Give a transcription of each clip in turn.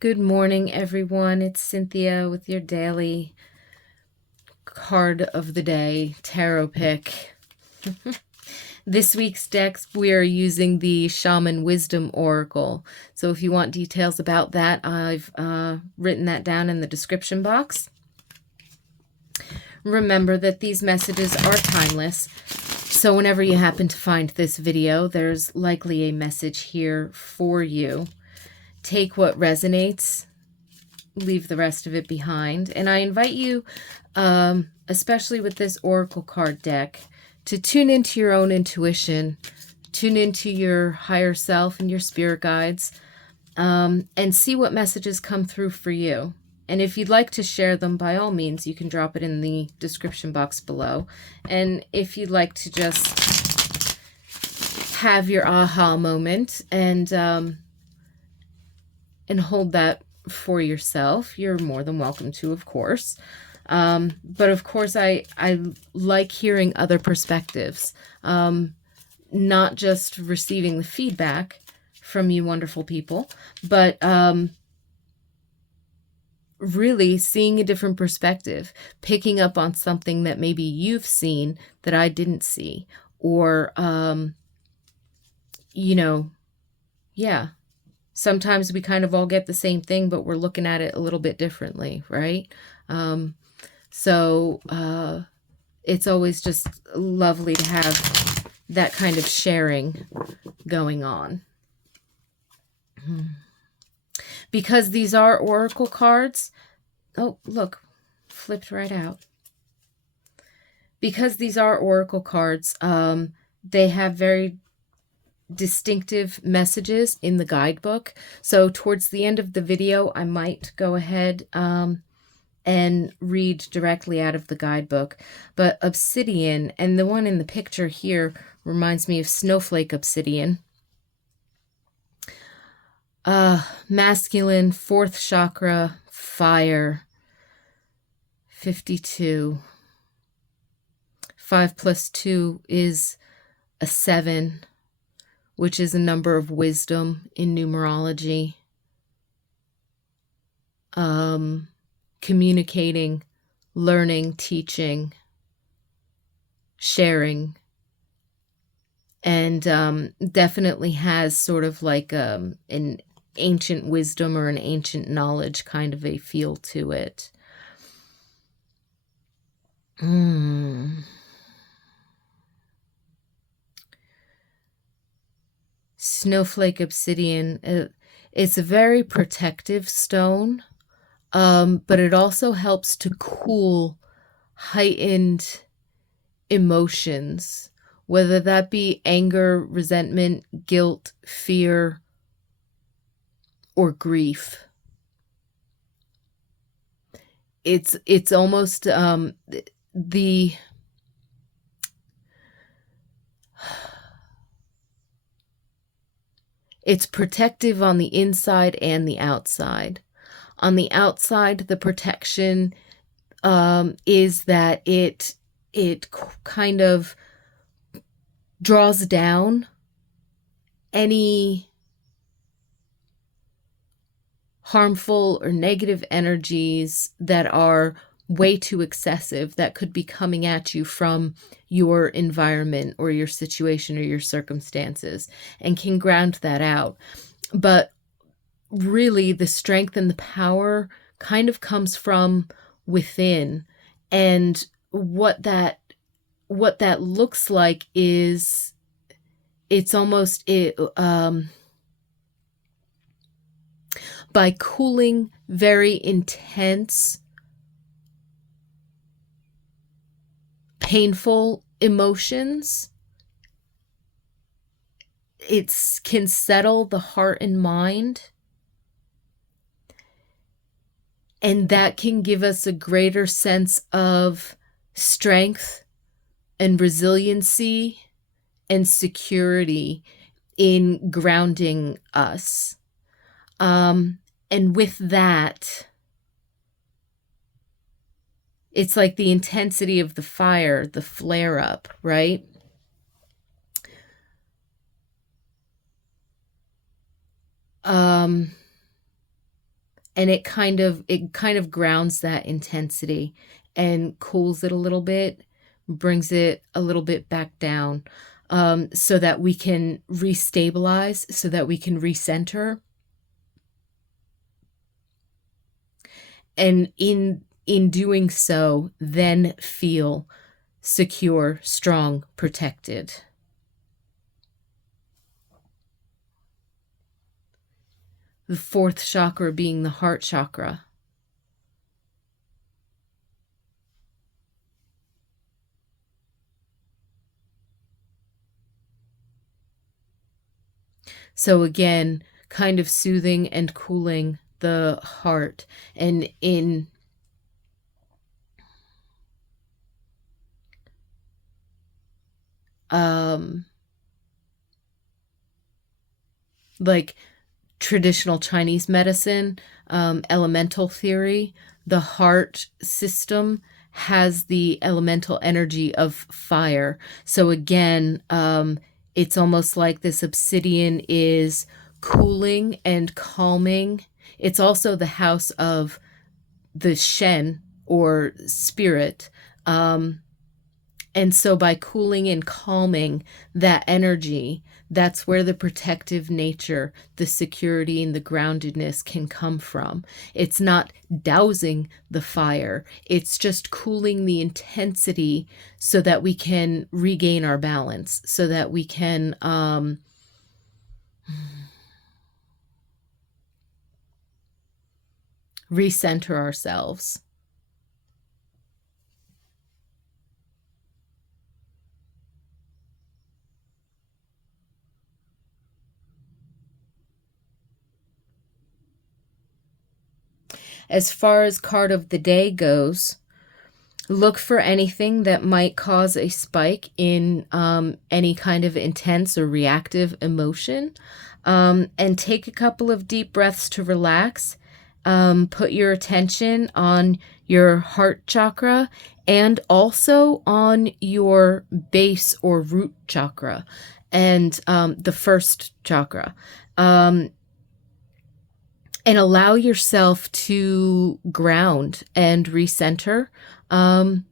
Good morning, everyone. It's Cynthia with your daily card of the day tarot pick. This week's decks, we are using the Shaman Wisdom Oracle. So if you want details about that, I've written that down in the description box. Remember that these messages are timeless. So whenever you happen to find this video, there's likely a message here for you. Take what resonates, leave the rest of it behind. And I invite you, especially with this Oracle card deck, to tune into your own intuition, tune into your higher self and your spirit guides, and see what messages come through for you. And if you'd like to share them, by all means, you can drop it in the description box below. And if you'd like to just have your aha moment and hold that for yourself, you're more than welcome to, of course. But of course, I like hearing other perspectives, not just receiving the feedback from you wonderful people, but really seeing a different perspective, picking up on something that maybe you've seen that I didn't see, or, yeah. Sometimes we kind of all get the same thing, but we're looking at it a little bit differently, right? So it's always just lovely to have that kind of sharing going on. Because these are oracle cards. Oh, look, flipped right out. Because these are oracle cards, they have very distinctive messages in the guidebook. So towards the end of the video, I might go ahead and read directly out of the guidebook. But obsidian, and the one in the picture here reminds me of snowflake obsidian. Masculine, 4th chakra, fire, 52. 5 plus 2 is a 7, which is a number of wisdom in numerology. Communicating, learning, teaching, sharing, and definitely has sort of like an ancient wisdom or an ancient knowledge kind of a feel to it. Snowflake obsidian, it's a very protective stone, but it also helps to cool heightened emotions, whether that be anger, resentment, guilt, fear, or grief. It's almost it's protective on the inside and the outside. On the outside, the protection is that it kind of draws down any harmful or negative energies that are way too excessive that could be coming at you from your environment or your situation or your circumstances, and can ground that out. But really, the strength and the power kind of comes from within. And what that looks like is it's almost by cooling very intense, painful emotions, it can settle the heart and mind, and that can give us a greater sense of strength and resiliency and security in grounding us. And with that, it's like the intensity of the fire, the flare up, right? and it kind of grounds that intensity and cools it a little bit, brings it a little bit back down, so that we can restabilize, so that we can recenter. And in doing so, then feel secure, strong, protected. The fourth chakra being the heart chakra. So again, kind of soothing and cooling the heart, and in like traditional Chinese medicine, elemental theory, the heart system has the elemental energy of fire. So again, it's almost like this obsidian is cooling and calming. It's also the house of the Shen, or spirit. And so by cooling and calming that energy, that's where the protective nature, the security, and the groundedness can come from. It's not dousing the fire. It's just cooling the intensity so that we can regain our balance, so that we can recenter ourselves. As far as card of the day goes, look for anything that might cause a spike in any kind of intense or reactive emotion, and take a couple of deep breaths to relax. Put your attention on your heart chakra and also on your base or root chakra and the first chakra. And allow yourself to ground and recenter. And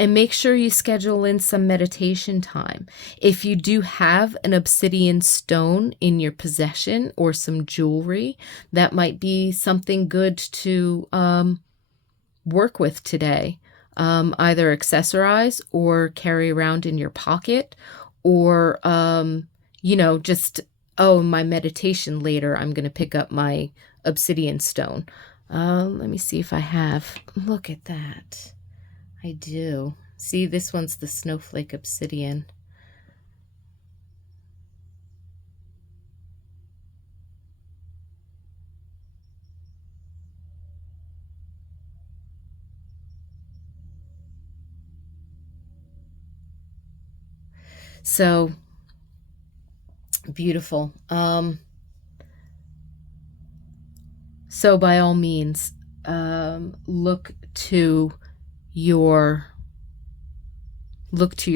make sure you schedule in some meditation time. If you do have an obsidian stone in your possession or some jewelry, that might be something good to work with today. Either accessorize or carry around in your pocket, or, just, my meditation later, I'm going to pick up my obsidian stone. Let me see if I have. Look at that. I do. See, this one's the snowflake obsidian. So beautiful. So by all means, look to your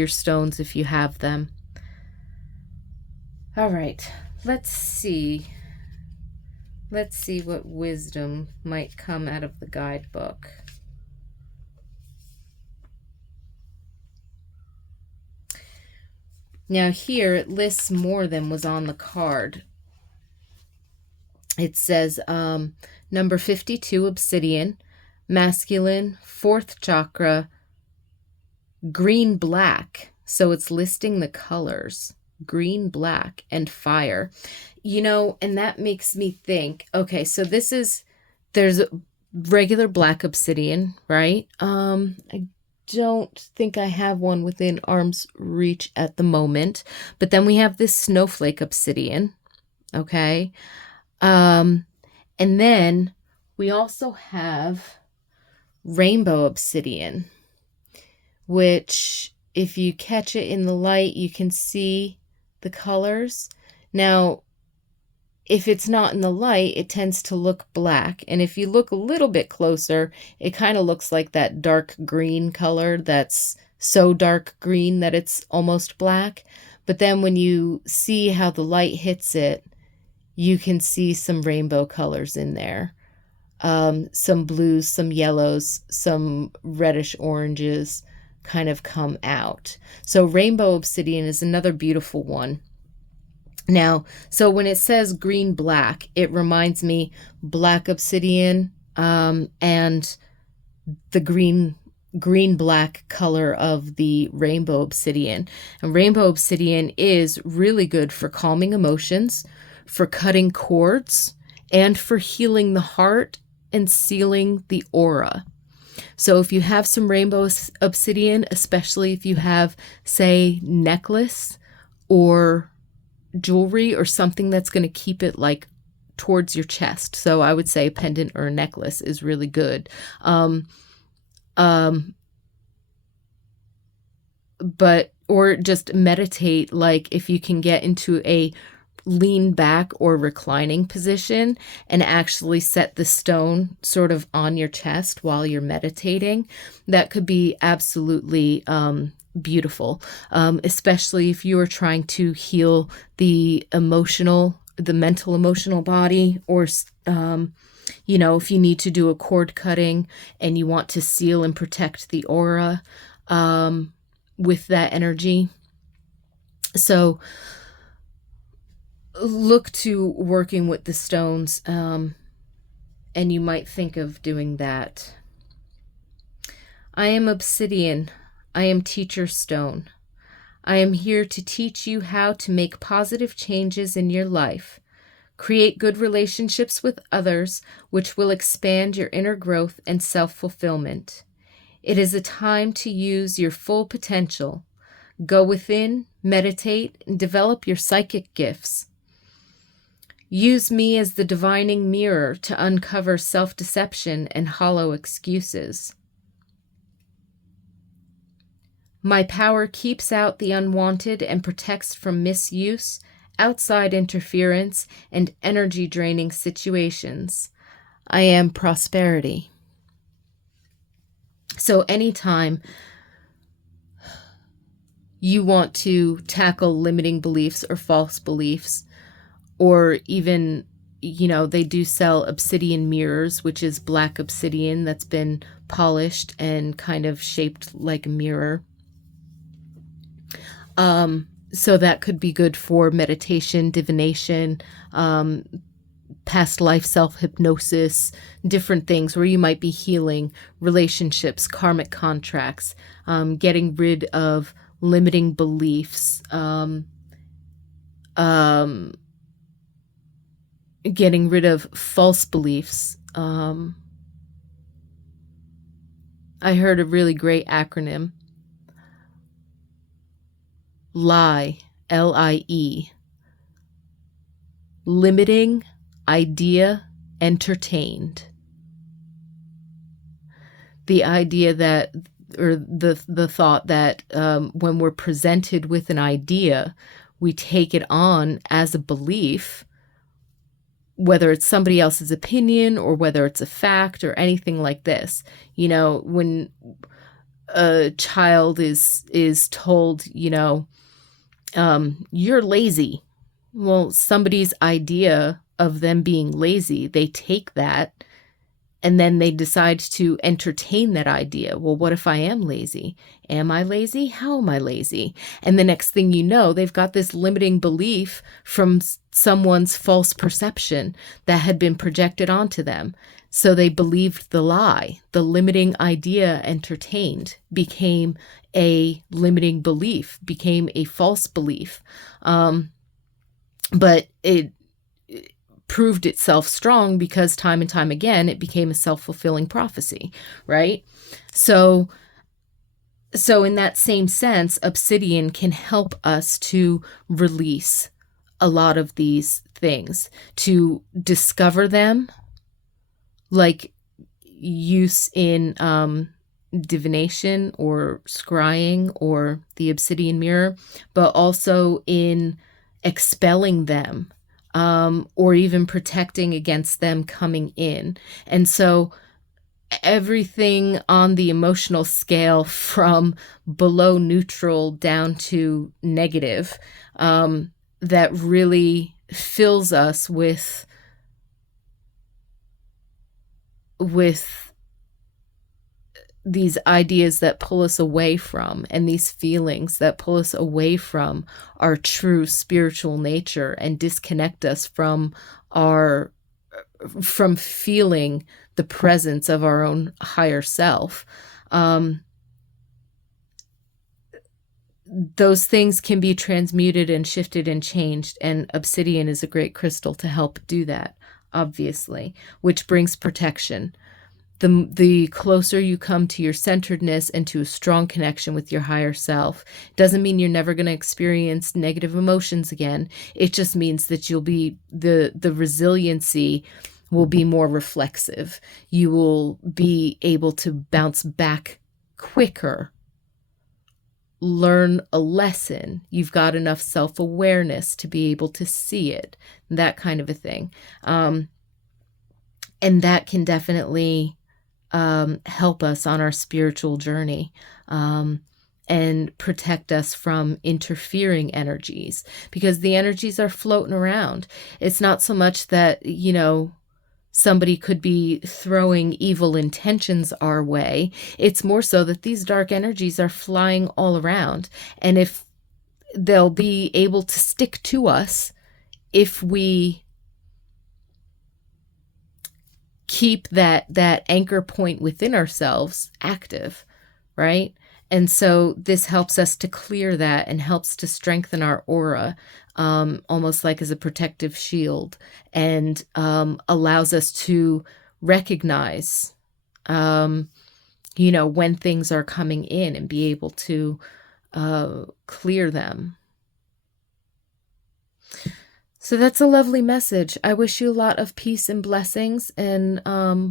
stones if you have them. All right, let's see what wisdom might come out of the guidebook. Now here it lists more than was on the card. It says number 52, obsidian, masculine, fourth chakra, green, black. So it's listing the colors, green, black, and fire. And that makes me think, okay, so there's regular black obsidian, right? I don't think I have one within arm's reach at the moment, but then we have this snowflake obsidian, okay? And then we also have rainbow obsidian, which if you catch it in the light, you can see the colors. Now, if it's not in the light, it tends to look black. And if you look a little bit closer, it kind of looks like that dark green color that's so dark green that it's almost black. But then when you see how the light hits it, you can see some rainbow colors in there. some blues, some yellows, some reddish oranges kind of come out. So rainbow obsidian is another beautiful one. Now, so when it says green black, it reminds me black obsidian, and the green black color of the rainbow obsidian. And rainbow obsidian is really good for calming emotions, for cutting cords, and for healing the heart and sealing the aura. So if you have some rainbow obsidian, especially if you have, say, necklace or jewelry or something that's going to keep it like towards your chest. So I would say a pendant or a necklace is really good. But, or just meditate, like if you can get into a lean back or reclining position and actually set the stone sort of on your chest while you're meditating, that could be absolutely beautiful, especially if you are trying to heal the mental emotional body, or you know, if you need to do a cord cutting and you want to seal and protect the aura with that energy. So look to working with the stones, and you might think of doing that. I am obsidian. I am teacher stone. I am here to teach you how to make positive changes in your life, create good relationships with others, which will expand your inner growth and self-fulfillment. It is a time to use your full potential. Go within, meditate, and develop your psychic gifts. Use me as the divining mirror to uncover self-deception and hollow excuses. My power keeps out the unwanted and protects from misuse, outside interference, and energy-draining situations. I am prosperity. So anytime you want to tackle limiting beliefs or false beliefs, or even, you know, they do sell obsidian mirrors, which is black obsidian that's been polished and kind of shaped like a mirror. So that could be good for meditation, divination, past life self-hypnosis, different things where you might be healing relationships, karmic contracts, getting rid of limiting beliefs, getting rid of false beliefs. I heard a really great acronym. LIE, L-I-E. Limiting idea entertained. The idea that, or the thought that when we're presented with an idea, we take it on as a belief, whether it's somebody else's opinion or whether it's a fact or anything like this. You know, when a child is told, you know, you're lazy. Well, somebody's idea of them being lazy, they take that and then they decide to entertain that idea. Well, what if I am lazy? Am I lazy? How am I lazy? And the next thing you know, they've got this limiting belief from someone's false perception that had been projected onto them. So they believed the lie. The limiting idea entertained became a limiting belief, became a false belief. But it proved itself strong because time and time again, it became a self-fulfilling prophecy, right? So in that same sense, obsidian can help us to release a lot of these things, to discover them, like use in divination or scrying or the obsidian mirror, but also in expelling them, or even protecting against them coming in. And so everything on the emotional scale from below neutral down to negative, that really fills us with with these ideas that pull us away from, and these feelings that pull us away from our true spiritual nature and disconnect us from feeling the presence of our own higher self. Those things can be transmuted and shifted and changed, and obsidian is a great crystal to help do that, obviously, which brings protection. The closer you come to your centeredness and to a strong connection with your higher self, doesn't mean you're never going to experience negative emotions again. It just means that you'll be, the resiliency will be more reflexive. You will be able to bounce back quicker, learn a lesson. You've got enough self-awareness to be able to see it, that kind of a thing. And that can definitely help us on our spiritual journey, and protect us from interfering energies, because the energies are floating around. It's not so much that, somebody could be throwing evil intentions our way. It's more so that these dark energies are flying all around. And if they'll be able to stick to us, if we keep that anchor point within ourselves active, right? And so this helps us to clear that and helps to strengthen our aura, almost like as a protective shield, and allows us to recognize, when things are coming in and be able to clear them. So that's a lovely message. I wish you a lot of peace and blessings and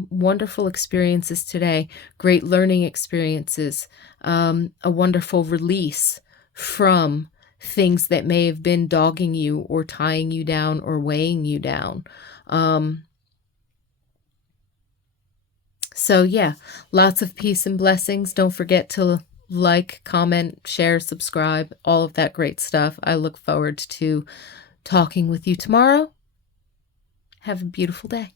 wonderful experiences today. Great learning experiences. A wonderful release from things that may have been dogging you or tying you down or weighing you down. So yeah, lots of peace and blessings. Don't forget to like, comment, share, subscribe, all of that great stuff. I look forward to talking with you tomorrow. Have a beautiful day.